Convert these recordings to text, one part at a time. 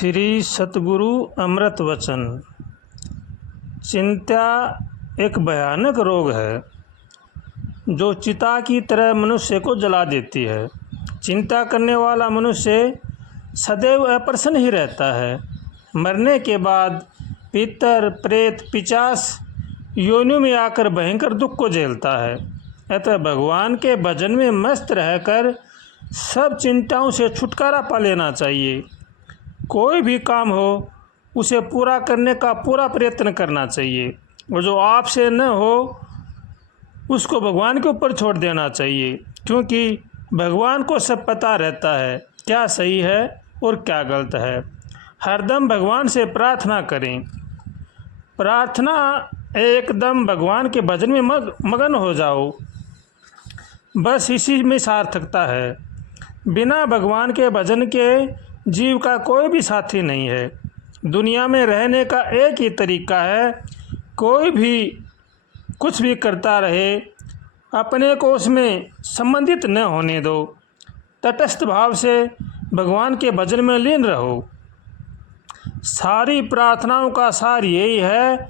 श्री सतगुरु अमृत वचन। चिंता एक भयानक रोग है जो चिता की तरह मनुष्य को जला देती है। चिंता करने वाला मनुष्य सदैव अप्रसन्न ही रहता है। मरने के बाद पितर, प्रेत, पिशाच योनियों में आकर भयंकर दुख को झेलता है। अतः भगवान के भजन में मस्त रहकर सब चिंताओं से छुटकारा पा लेना चाहिए। कोई भी काम हो उसे पूरा करने का पूरा प्रयत्न करना चाहिए और जो आपसे न हो उसको भगवान के ऊपर छोड़ देना चाहिए, क्योंकि भगवान को सब पता रहता है क्या सही है और क्या गलत है। हरदम भगवान से प्रार्थना करें। प्रार्थना एकदम भगवान के भजन में मगन हो जाओ, बस इसी में सार्थकता है। बिना भगवान के भजन के जीव का कोई भी साथी नहीं है। दुनिया में रहने का एक ही तरीका है, कोई भी कुछ भी करता रहे, अपने को उसमें संबंधित न होने दो। तटस्थ भाव से भगवान के भजन में लीन रहो। सारी प्रार्थनाओं का सार यही है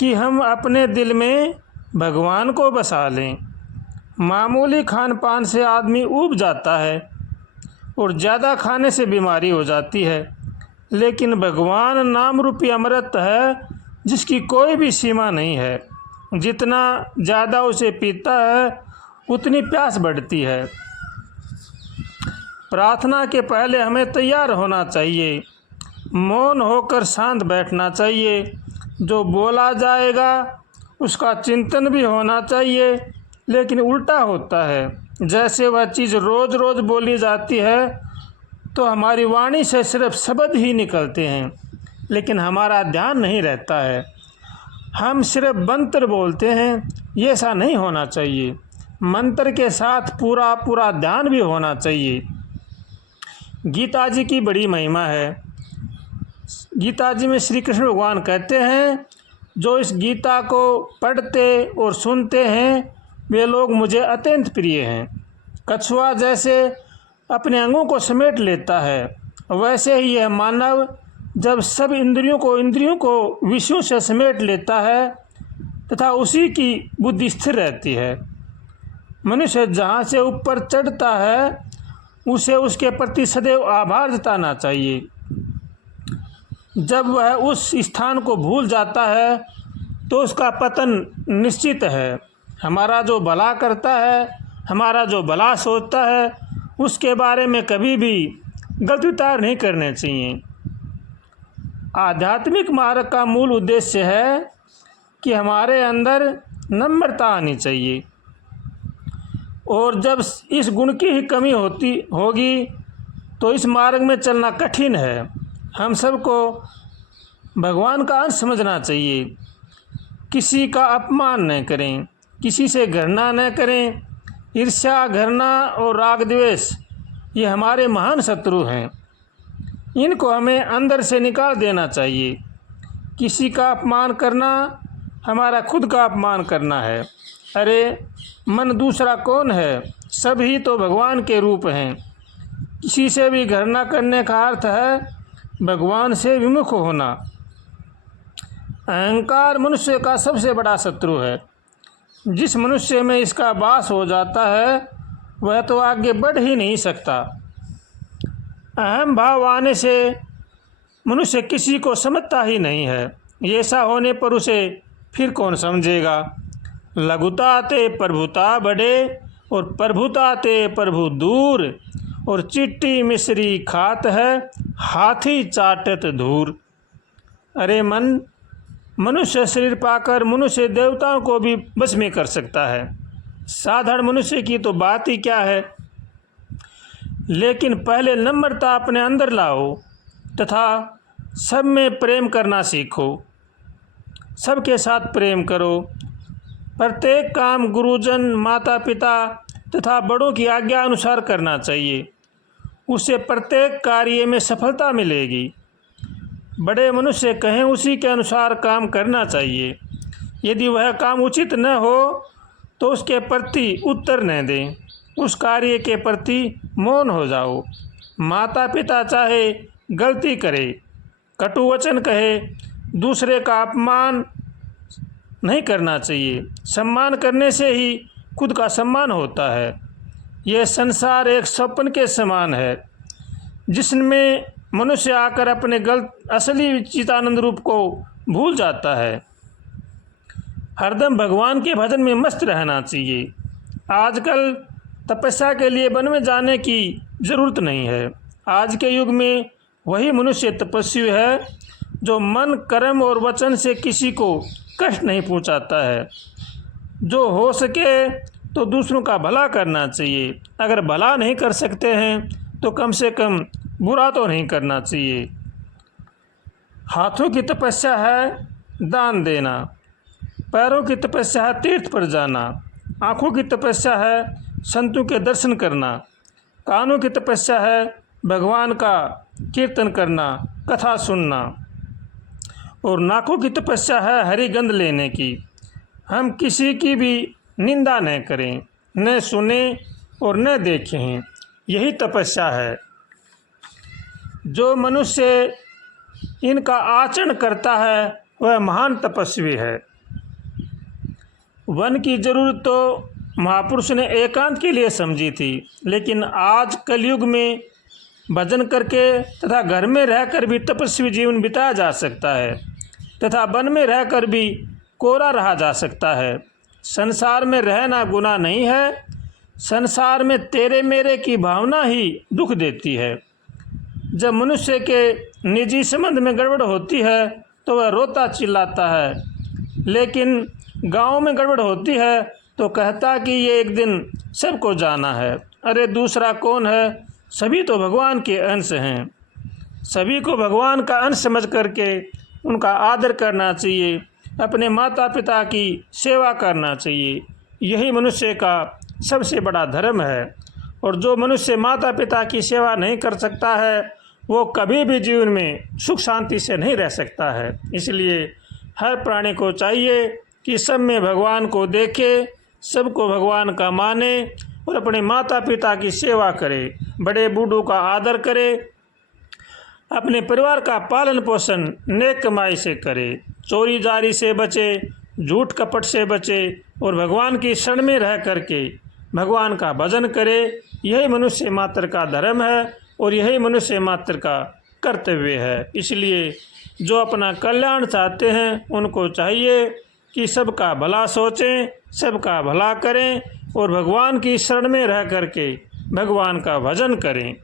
कि हम अपने दिल में भगवान को बसा लें। मामूली खान पान से आदमी ऊब जाता है और ज़्यादा खाने से बीमारी हो जाती है, लेकिन भगवान नाम रूपी अमृत है जिसकी कोई भी सीमा नहीं है। जितना ज़्यादा उसे पीता है उतनी प्यास बढ़ती है। प्रार्थना के पहले हमें तैयार होना चाहिए, मौन होकर शांत बैठना चाहिए। जो बोला जाएगा उसका चिंतन भी होना चाहिए, लेकिन उल्टा होता है। जैसे वह चीज़ रोज़ रोज़ बोली जाती है तो हमारी वाणी से सिर्फ शब्द ही निकलते हैं, लेकिन हमारा ध्यान नहीं रहता है। हम सिर्फ मंत्र बोलते हैं, ये ऐसा नहीं होना चाहिए। मंत्र के साथ पूरा पूरा ध्यान भी होना चाहिए। गीता जी की बड़ी महिमा है। गीता जी में श्री कृष्ण भगवान कहते हैं, जो इस गीता को पढ़ते और सुनते हैं वे लोग मुझे अत्यंत प्रिय हैं। कछुआ जैसे अपने अंगों को समेट लेता है, वैसे ही यह मानव जब सब इंद्रियों को विषयों से समेट लेता है तथा उसी की बुद्धि स्थिर रहती है। मनुष्य जहाँ से ऊपर चढ़ता है उसे उसके प्रति सदैव आभार जताना चाहिए। जब वह उस स्थान को भूल जाता है तो उसका पतन निश्चित है। हमारा जो भला करता है, हमारा जो भला सोचता है, उसके बारे में कभी भी गलत विचार नहीं करने चाहिए। आध्यात्मिक मार्ग का मूल उद्देश्य है कि हमारे अंदर नम्रता आनी चाहिए, और जब इस गुण की ही कमी होगी तो इस मार्ग में चलना कठिन है। हम सबको भगवान का अंश समझना चाहिए। किसी का अपमान न करें, किसी से घृणा न करें। ईर्ष्या, घृणा और राग द्वेष ये हमारे महान शत्रु हैं। इनको हमें अंदर से निकाल देना चाहिए। किसी का अपमान करना हमारा खुद का अपमान करना है। अरे मन दूसरा कौन है, सभी तो भगवान के रूप हैं। किसी से भी घृणा करने का अर्थ है भगवान से विमुख होना। अहंकार मनुष्य का सबसे बड़ा शत्रु है। जिस मनुष्य में इसका वास हो जाता है वह तो आगे बढ़ ही नहीं सकता। अहम भाव आने से मनुष्य किसी को समझता ही नहीं है। ऐसा होने पर उसे फिर कौन समझेगा। लघुता ते प्रभुता बढ़े और प्रभुता ते प्रभु दूर, और चिट्टी मिश्री खात है हाथी चाटत धूर। अरे मन, मनुष्य शरीर पाकर मनुष्य देवताओं को भी बस में कर सकता है। साधारण मनुष्य की तो बात ही क्या है। लेकिन पहले नम्रता अपने अंदर लाओ तथा सब में प्रेम करना सीखो। सबके साथ प्रेम करो। प्रत्येक काम गुरुजन, माता पिता तथा बड़ों की आज्ञा अनुसार करना चाहिए। उससे प्रत्येक कार्य में सफलता मिलेगी। बड़े मनुष्य कहें उसी के अनुसार काम करना चाहिए। यदि वह काम उचित न हो तो उसके प्रति उत्तर न दें, उस कार्य के प्रति मौन हो जाओ। माता पिता चाहे गलती करे कटु वचन कहे, दूसरे का अपमान नहीं करना चाहिए। सम्मान करने से ही खुद का सम्मान होता है। यह संसार एक स्वप्न के समान है जिसमें मनुष्य आकर अपने असली चिदानंद रूप को भूल जाता है। हरदम भगवान के भजन में मस्त रहना चाहिए। आजकल तपस्या के लिए वन में जाने की ज़रूरत नहीं है। आज के युग में वही मनुष्य तपस्वी है जो मन, कर्म और वचन से किसी को कष्ट नहीं पहुंचाता है। जो हो सके तो दूसरों का भला करना चाहिए। अगर भला नहीं कर सकते हैं तो कम से कम बुरा तो नहीं करना चाहिए। हाथों की तपस्या है दान देना, पैरों की तपस्या है तीर्थ पर जाना, आँखों की तपस्या है संतों के दर्शन करना, कानों की तपस्या है भगवान का कीर्तन करना, कथा सुनना, और नाकों की तपस्या है हरी गंध लेने की। हम किसी की भी निंदा न करें, न सुने और न देखें, यही तपस्या है। जो मनुष्य इनका आचरण करता है वह महान तपस्वी है। वन की जरूरत तो महापुरुष ने एकांत के लिए समझी थी, लेकिन आज कलयुग में भजन करके तथा घर में रहकर भी तपस्वी जीवन बिताया जा सकता है तथा वन में रहकर भी कोरा रहा जा सकता है। संसार में रहना गुनाह नहीं है। संसार में तेरे मेरे की भावना ही दुख देती है। जब मनुष्य के निजी संबंध में गड़बड़ होती है तो वह रोता चिल्लाता है, लेकिन गांव में गड़बड़ होती है तो कहता कि ये एक दिन सबको जाना है। अरे दूसरा कौन है, सभी तो भगवान के अंश हैं। सभी को भगवान का अंश समझ करके उनका आदर करना चाहिए, अपने माता पिता की सेवा करना चाहिए। यही मनुष्य का सबसे बड़ा धर्म है। और जो मनुष्य माता पिता की सेवा नहीं कर सकता है वो कभी भी जीवन में सुख शांति से नहीं रह सकता है। इसलिए हर प्राणी को चाहिए कि सब में भगवान को देखे, सबको भगवान का माने और अपने माता पिता की सेवा करे, बड़े बूढ़ों का आदर करे, अपने परिवार का पालन पोषण नेक कमाई से करे, चोरी जारी से बचे, झूठ कपट से बचे और भगवान की शरण में रह करके भगवान का भजन करे। यही मनुष्य मात्र का धर्म है और यही मनुष्य मात्र का कर्तव्य है। इसलिए जो अपना कल्याण चाहते हैं उनको चाहिए कि सबका भला सोचें, सबका भला करें और भगवान की शरण में रह करके भगवान का भजन करें।